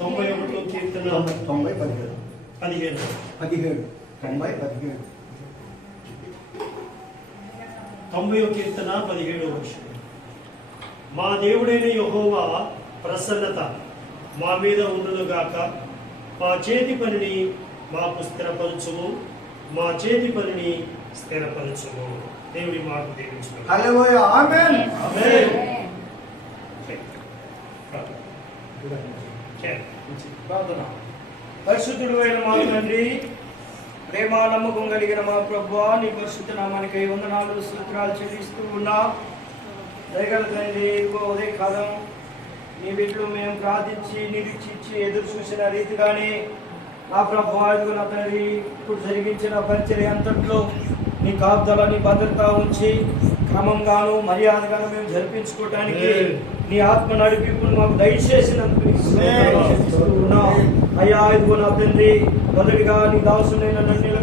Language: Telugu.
91వ కీర్తన 90వ కీర్తన 17వ వచనం. మా దేవుడైన యెహోవా ప్రసన్నత మా మీద ఉండునుగాక. మా చేతి పనిని మాకు స్థిరపరచుము, మా చేతి పనిని స్థిరపరచుము. దేవుడి మాకు దీవించును. హల్లెలూయా. ఆమేన్. ఆమేన్. ప్రార్థన. పరిశుద్ధుడు అయిన మా తండ్రి, ప్రేమ నమ్మకం కలిగిన మా ప్రభువా, నీ పరిశుద్ధ నామానికి వందనాలు స్తోత్రాలు చెల్లిస్తూ ఉన్నా. దయగల తండ్రి, ఉదయ కాలం నీ బిడ్డలు మేము ప్రార్థించి నిరీక్షించి ఎదురు చూసిన రీతిగానే నా ప్రభువా, ఇదిగో నా తండ్రి, ఇప్పుడు జరిగించిన పరిచర్య అంతట్లో నీ కాపుదల, నీ భద్రత ఉంచి క్రమంగాను మర్యాదగాను మేము జరిపించుకోవడానికి నీ ఆత్మ నడిపింపును మాకు దయచేసినందుకు అయ్యా, ఇదిగో నా తండ్రి, మొదటిగా నీ దాసునైన నన్ను